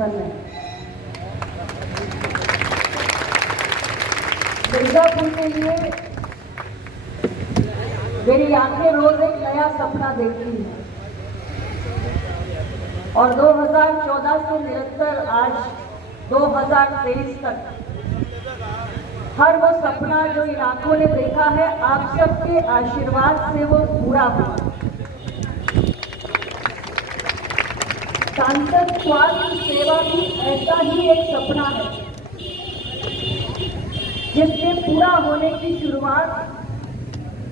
प्रसन्न है। मिर्जापुर के लिए मेरी आंखें रोज एक नया सपना देखती हैं और 2014 से निरंतर आज 2023 तक हर वो सपना जो इन आंखों ने देखा है, आप सबके आशीर्वाद से वो पूरा हुआ। सांसद स्वास्थ्य सेवा भी ऐसा ही एक सपना है जिसके पूरा होने की शुरुआत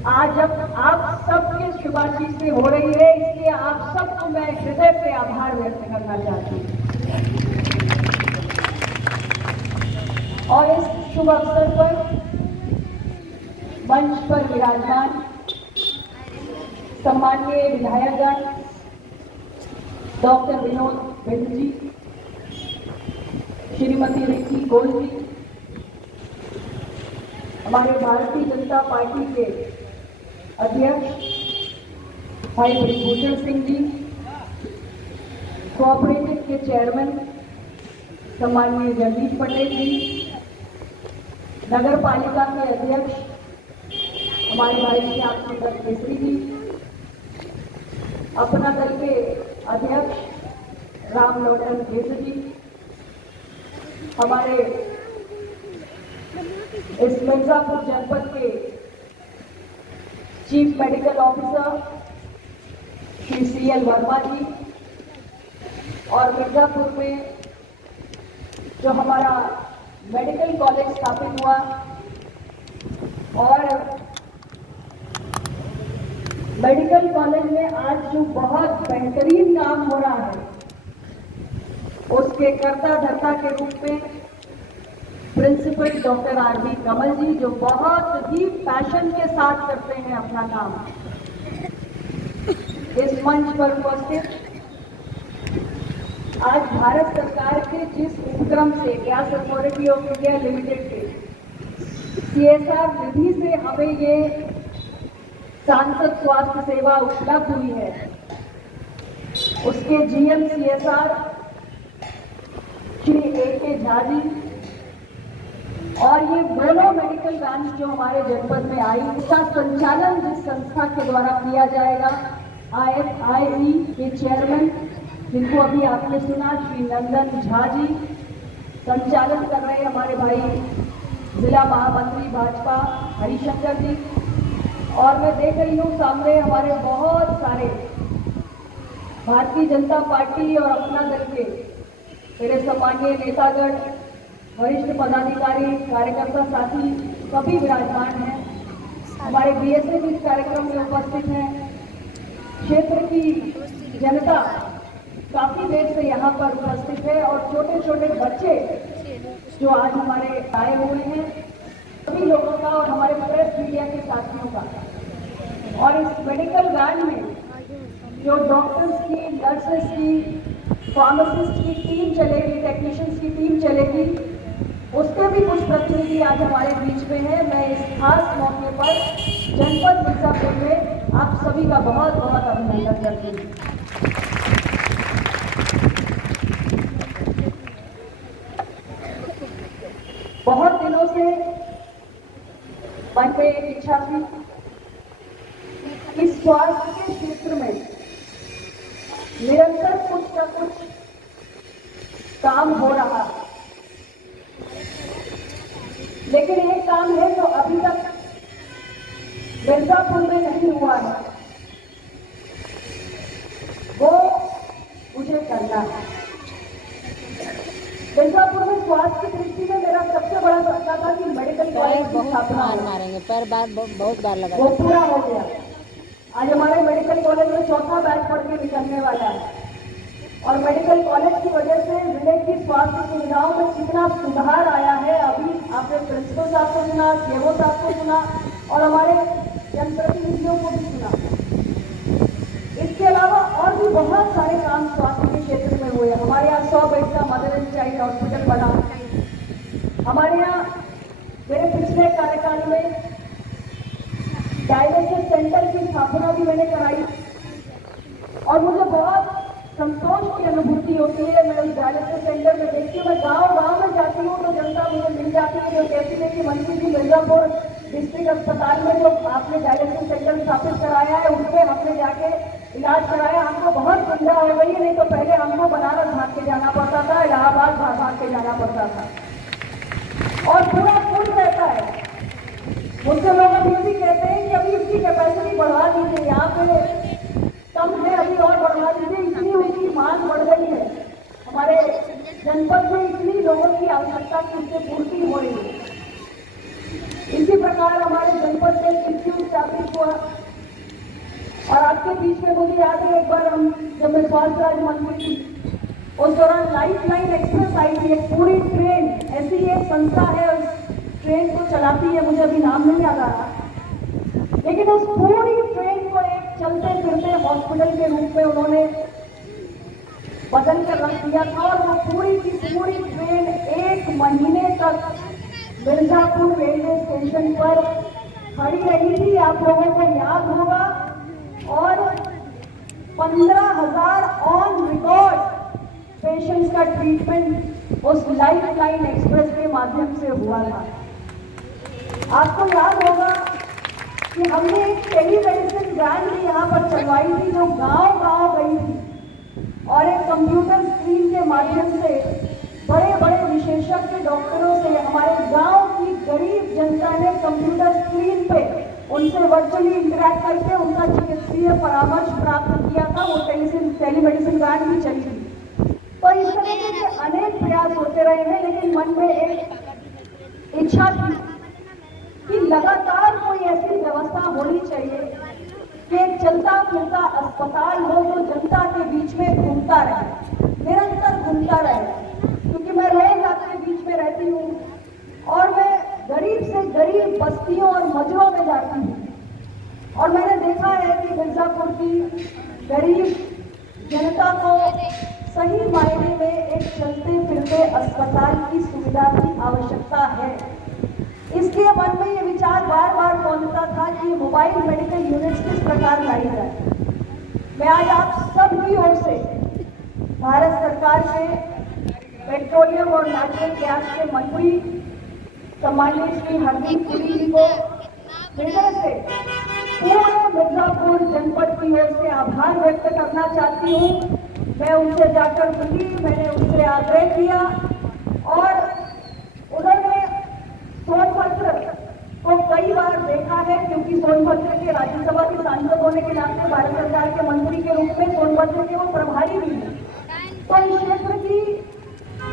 आज अब आप सबके शुभाशीष से हो रही है। इसलिए आप सबको मैं हृदय से आभार व्यक्त करना चाहती हूँ। और इस शुभ अवसर पर मंच पर विराजमान सम्माननीय विधायकगण डॉक्टर विनोद बिंद जी, श्रीमती रिंकी गोयल जी, हमारे भारतीय जनता पार्टी के अध्यक्ष भाई ब्रिजभूषण सिंह जी, कोऑपरेटिव के चेयरमैन सम्माननीय जगदीश पटेल जी, नगर पालिका के अध्यक्ष हमारे भाई श्याम सुंदर केसरी जी, अपना दल के अध्यक्ष राम लोटन केसरी जी, हमारे इस मिर्जापुर जनपद के chief medical officer Shri CL Verma ji, और मिर्जापुर में जो हमारा मेडिकल कॉलेज स्थापित हुआ और मेडिकल कॉलेज में आज जो बहुत बेहतरीन काम हो रहा है, उसके कर्ता धर्ता के रूप में प्रिंसिपल डॉक्टर RV कमल जी, जो बहुत ही पैशन के साथ करते हैं अपना काम, इस मंच पर उपस्थित आज भारत सरकार के जिस उपक्रम से gas authority of India limited के CSR निधि से हमें ये सांसद स्वास्थ्य सेवा उपलब्ध हुई है, उसके GM CSR Shri AK Jha ji और ये दोनों मेडिकल वैन जो हमारे जनपद में आई, इसका संचालन जिस संस्था के द्वारा किया जाएगा, IFIE के चेयरमैन जिनको अभी आपने सुना श्री नंदन झा जी, संचालन कर रहे हमारे भाई जिला महामंत्री भाजपा हरिशंकर जी, और मैं देख रही हूँ सामने हमारे बहुत सारे भारतीय जनता पार्टी और अपना दल के मेरे सम्मानीय नेतागण, वरिष्ठ पदाधिकारी, कार्यकर्ता साथी सभी विराजमान हैं। हमारे BSF इस कार्यक्रम में उपस्थित हैं। क्षेत्र की जनता काफी देर से यहाँ पर उपस्थित है और छोटे छोटे बच्चे जो आज हमारे आए हुए हैं, सभी लोगों का और हमारे प्रेस मीडिया के साथियों का। और इस मेडिकल वैन में जो डॉक्टर्स की, नर्सेस की, फार्मासिस्ट की टीम चलेगी, टेक्नीशियंस की टीम चलेगी, उसके भी कुछ प्रतिनिधि आज हमारे बीच में है। मैं इस खास मौके पर जनपद मिर्जापुर में आप सभी का बहुत बहुत अभिनंदन करती हूँ। बहुत दिनों से मन में एक इच्छा थी कि स्वास्थ्य के क्षेत्र में निरंतर कुछ न कुछ काम हो रहा, लेकिन एक काम है जो अभी तक मिर्जापुर में नहीं हुआ है, वो मुझे करना है। मिर्जापुर में स्वास्थ्य की दृष्टि में मेरा सबसे बड़ा सपना था कि मेडिकल कॉलेज की स्थापना मारेंगे, पैर बार बहुत बार लगा, वो पूरा हो गया। आज हमारे मेडिकल कॉलेज में 4था बैच पढ़ के निकलने वाला है और मेडिकल कॉलेज की वजह से जिले की स्वास्थ्य सुविधाओं में कितना सुधार आया है। अभी आपने प्रिंसिपल साहब को सुना, CMO साहब को सुना और हमारे जनप्रतिनिधियों को भी सुना। इसके अलावा और भी बहुत सारे काम स्वास्थ्य के क्षेत्र में हुए। हमारे यहाँ 100 बेड का मदर एंड चाइल्ड हॉस्पिटल बना। हमारे यहाँ मेरे पिछले कार्यकाल में डायलिसिस सेंटर की स्थापना भी मैंने कराई और मुझे बहुत संतोष की अनुभूति होती है। मैं उस डायलिसिस सेंटर जो कहती है कि मंत्री जी मिर्जापुर डिस्ट्रिक्ट अस्पताल में जो आपने डायलिसिस सेंटर स्थापित कराया है उसमें हमने जाके इलाज कराया, हमको बहुत सुविधा हो गई है। नहीं तो पहले हमको बनारस भाग के जाना पड़ता था, इलाहाबाद भाग के जाना पड़ता था और पूरा फुल रहता है। मुझसे लोग अभी भी कहते हैं कि अभी उसकी कैपेसिटी बढ़ा दीजिए, यहाँ पे कम है, अभी और बढ़ा दीजिए। इतनी उनकी मांग बढ़ गई है, हमारे जनपद में इतनी लोगों की आवश्यकता की उससे पूर्ति हो रही है। इसी प्रकार हमारे जनपद में इंस्टीट्यूट स्थापित हुआ और आपके बीच में मुझे याद है एक बार हम जब मैं स्वास्थ्य राज्य मंत्री थी उस दौरान लाइफलाइन एक्सप्रेस आई थी, एक पूरी ट्रेन, ऐसी एक संस्था है उस ट्रेन को चलाती है, मुझे अभी नाम नहीं याद आ रहा, लेकिन उस पूरी ट्रेन को एक चलते फिरते हॉस्पिटल के रूप में उन्होंने बदल कर रख दिया था और वो पूरी की पूरी ट्रेन 1 महीने तक मिर्जापुर रेलवे स्टेशन पर खड़ी रही थी, आप लोगों को याद होगा। और 15,000 ऑन रिकॉर्ड पेशेंट्स का ट्रीटमेंट उस लाइफलाइन एक्सप्रेस के माध्यम से हुआ था। आपको याद होगा कि हमने एक टेलीमेडिसिन वैन भी यहाँ पर चलवाई थी जो गांव-गांव गई थी और एक कंप्यूटर स्क्रीन के माध्यम से बड़े बड़े विशेषज्ञ डॉक्टरों से हमारे गांव की गरीब जनता ने कंप्यूटर स्क्रीन पे उनसे वर्चुअली इंटरैक्ट करके उनका चिकित्सीय परामर्श प्राप्त किया था। वो टेलीमेडिसिन वैन भी चली थी। तो इस तरीके के अनेक प्रयास होते रहे हैं, लेकिन मन में एक इच्छा थी कि लगातार कोई ऐसी व्यवस्था होनी चाहिए कि एक चलता फिरता अस्पताल हो जो जनता के बीच में घूमता रहे, निरंतर घूमता रहे। क्योंकि मैं रोज आपके बीच में रहती हूँ और मैं गरीब से गरीब बस्तियों और मजरों में जाती हूँ और मैंने देखा है कि मिर्जापुर की गरीब जनता को सही मायने में एक चलते फिरते अस्पताल की सुविधा की आवश्यकता है। इसलिए मन में ये विचार बार बार पहुंचता था कि मोबाइल मेडिकल यूनिट्स किस प्रकार लाई जाए। मैं आज आप सबकी ओर से भारत सरकार के पेट्रोलियम और नेचुरल गैस के मंत्री सम्माननीय श्री हरदीप पुरी जी को हृदय से पूरे मिर्जापुर जनपद की ओर से आभार व्यक्त करना चाहती हूँ। मैं उनसे जाकर मिली, मैंने उनसे आग्रह किया और उन्होंने सोनभद्र को कई बार देखा है, क्योंकि सोनभद्र के राज्यसभा के सांसद होने के नाते भारत सरकार के मंत्री के रूप में सोनभद्र के वो प्रभारी भी हैं, तो इस क्षेत्र की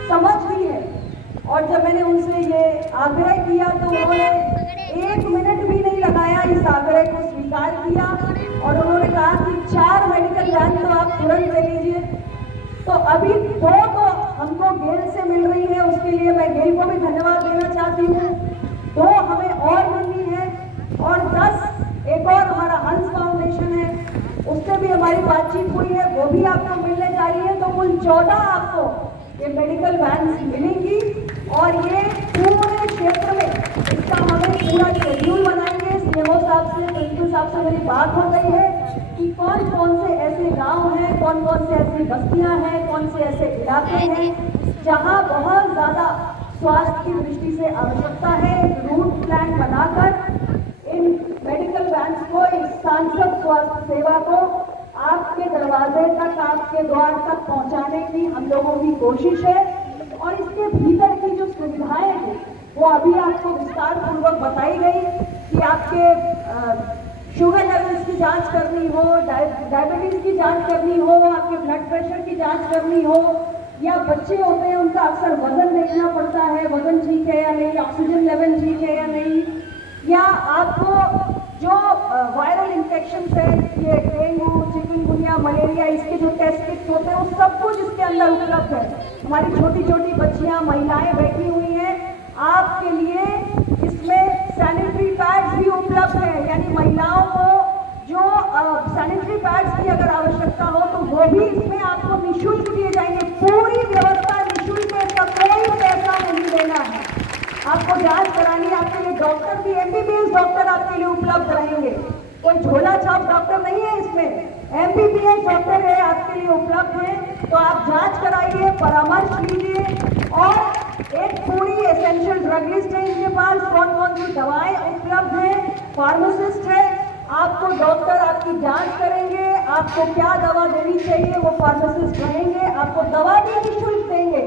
समझ भी है। और जब मैंने उनसे ये आग्रह किया तो उन्होंने 1 मिनट भी नहीं लगाया, इस आग्रह को स्वीकार किया और उन्होंने कहा कि 4 मेडिकल वैन तो आप तुरंत ले लीजिए। तो अभी 2 तो हमको गेल से मिल रही है, उसके लिए मैं गेल को भी धन्यवाद देना चाहती हूँ। 2 हमें और मिलनी है और 10 एक और हमारा हंस फाउंडेशन है, उससे भी हमारी बातचीत हुई है, वो भी आपको मिलने जा रही है। तो कुल 14 आपको ये मेडिकल वैन्स मिलेंगी और ये पूरे क्षेत्र में इसका हमें पूरा शेड्यूल बनाएंगे। सीएमओ साहब से, प्रिंसिपल साहब से मेरी बात हो गई है कि कौन कौन से ऐसे गांव हैं, कौन कौन से ऐसी बस्तियां हैं, कौन से ऐसे इलाके हैं जहां बहुत ज़्यादा स्वास्थ्य की दृष्टि से आवश्यकता है। रूट प्लान बनाकर इन मेडिकल वैन्स को, इस सांसद स्वास्थ्य सेवा को आपके दरवाजे तक, आपके द्वार तक पहुंचाने की हम लोगों की कोशिश है। और इसके भीतर की जो सुविधाएं हैं वो अभी आपको विस्तार पूर्वक बताई गई कि आपके शुगर लेवल्स की जांच करनी हो, डायबिटीज की जांच करनी हो, आपके ब्लड प्रेशर की जांच करनी हो, या बच्चे होते हैं उनका अक्सर वजन देखना पड़ता है, वजन ठीक है या नहीं, ऑक्सीजन लेवल ठीक है या नहीं, या आपको जो वायरल इन्फेक्शन है, ये डेंगू, चिकनगुनिया, मलेरिया, इसके जो टेस्ट किट्स होते हैं वो सब कुछ इसके अंदर उपलब्ध है। हमारी छोटी छोटी बच्चियां, महिलाएं बैठी हुई हैं, आपके लिए इसमें सैनिटरी पैड्स भी उपलब्ध है, यानी महिलाओं को जो सैनिटरी पैड्स की अगर आवश्यकता हो तो वो भी इसमें आपको निःशुल्क दिए जाएंगे। पूरी व्यवस्था निःशुल्क है, इसका कोई पैसा नहीं देना है। आपको जांच करानी है, आपके लिए डॉक्टर भी, एमबीबीएस डॉक्टर आपके लिए उपलब्ध रहेंगे। कोई झोला छाप डॉक्टर नहीं है इसमें, एमबीबीएस डॉक्टर है आपके लिए उपलब्ध है। तो आप जांच कराइए, परामर्श लीजिए और एक पूरी एसेंशियल ड्रगिस्ट है इनके पास, कौन कौन सी दवाएं उपलब्ध हैं, फार्मासिस्ट है, आपको डॉक्टर आपकी जांच करेंगे, आपको क्या दवा देनी चाहिए वो फार्मासिस्ट रहेंगे, आपको दवा भी निःशुल्क देंगे।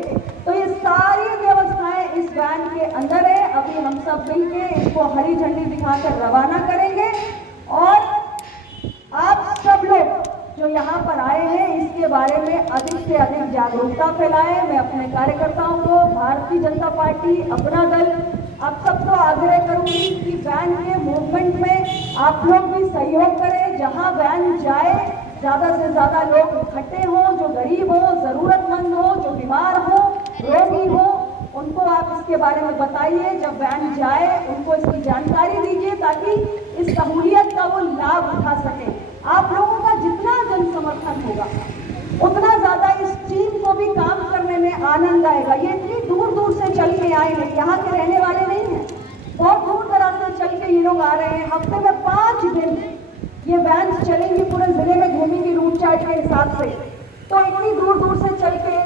तो ये सारी व्यवस्थाएं इस वैन के अंदर है। अभी हम सब मिलके इसको हरी झंडी दिखाकर रवाना करेंगे और आप सब लोग जो यहाँ पर आए हैं इसके बारे में अधिक से अधिक जागरूकता फैलाएं। मैं अपने कार्यकर्ताओं को, भारतीय जनता पार्टी, अपना दल, आप सबको आग्रह करूंगी कि वैन के मूवमेंट में आप लोग भी सहयोग करें। जहाँ वैन जाए ज़्यादा से ज़्यादा लोग इकट्ठे हों, जो गरीब हो, ज़रूरतमंद हो, जो बीमार हो, रोगी हो, उनको आप इसके बारे में बताइए। जब वैन जाए उनको इसकी जानकारी दीजिए ताकि इस सहूलियत का वो लाभ उठा सके। आप लोगों का जितना जन समर्थन होगा उतना ज़्यादा इस टीम को भी काम करने में आनंद आएगा। ये इतनी दूर दूर से चल के आए हैं, यहाँ के रहने वाले नहीं हैं, बहुत दूर दराज से चल के ये लोग आ रहे हैं। हफ्ते में 5 दिन ये वैन चलेंगी, पूरे जिले में घूमेंगी रूट चार्ट के हिसाब से। तो इतनी दूर दूर से चल के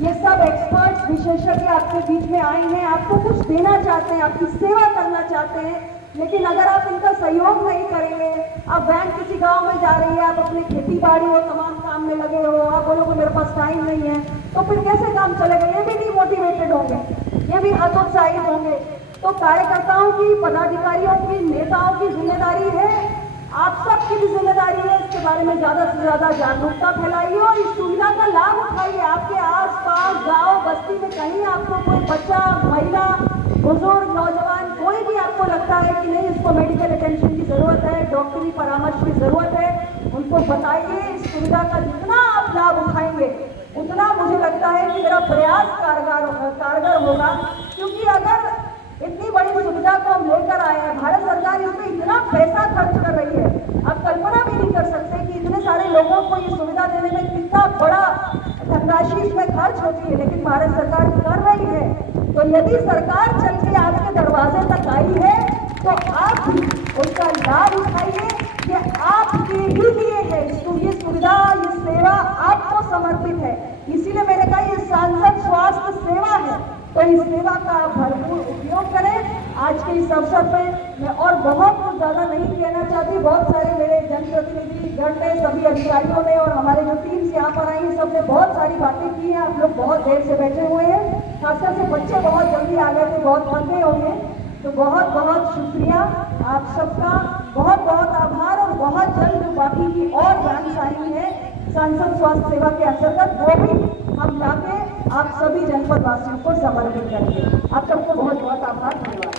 ये सब एक्सपर्ट्स, विशेषज्ञ आपके बीच में आए हैं, आपको कुछ देना चाहते हैं, आपकी सेवा करना चाहते हैं। लेकिन अगर आप इनका सहयोग नहीं करेंगे, आप वैन किसी गांव में जा रही है, आप अपने खेती बाड़ी और तमाम काम में लगे हो, आप बोलोगे मेरे पास टाइम नहीं है, तो फिर कैसे काम चलेगा? ये भी डिमोटिवेटेड होंगे, ये भी हतोत्साहित होंगे। तो कार्यकर्ताओं की, पदाधिकारियों की, नेताओं की जिम्मेदारी है, आप सबकी भी जिम्मेदारी है इसके बारे में ज़्यादा से ज़्यादा जागरूकता फैलाइए और इस सुविधा का लाभ उठाइए। आपके आसपास गांव बस्ती में कहीं आपको कोई बच्चा, महिला, बुजुर्ग, नौजवान, कोई भी आपको लगता है कि नहीं इसको मेडिकल अटेंशन की ज़रूरत है, डॉक्टरी परामर्श की ज़रूरत है, उनको बताइए। इस सुविधा का जितना आप लाभ उठाएंगे उतना मुझे लगता है कि मेरा प्रयास कारगर होगा। क्योंकि अगर इतनी बड़ी सुविधा को हम लेकर आए हैं, भारत सरकार इसमें इतना पैसा खर्च कर रही है, आप कल्पना भी नहीं कर सकते कि इतने सारे लोगों को ये सुविधा देने में कितना बड़ा धनराशि इसमें खर्च होती है, लेकिन भारत सरकार कर रही है। तो यदि सरकार चल के आपके दरवाजे तक आई है तो आप भी उसका लाभ उठाइए। ये आपके ही लिए है, ये सुविधा, ये सेवा आपको समर्पित है। इसीलिए मैंने कहा ये सांसद स्वास्थ्य सेवा है, तो इस सेवा का भरपूर उपयोग करें। आज के इस अवसर पे मैं और बहुत कुछ ज़्यादा नहीं कहना चाहती। बहुत सारे मेरे जनप्रतिनिधि गण ने, सभी अधिकारियों ने और हमारे जो टीम्स यहाँ पर आई सब ने बहुत सारी बातें की हैं। आप लोग बहुत देर से बैठे हुए हैं, खासकर से बच्चे बहुत जल्दी आ गए थे, बहुत थक गए होंगे। तो बहुत बहुत शुक्रिया आप सबका, बहुत बहुत आभार। और बहुत जल्द बाकी की और जानकारी है सांसद स्वास्थ्य सेवा के अंतर्गत, वो भी हम लाके आप सभी जनपद वासियों को समर्पित करेंगे। आप सबको बहुत बहुत आभार, धन्यवाद।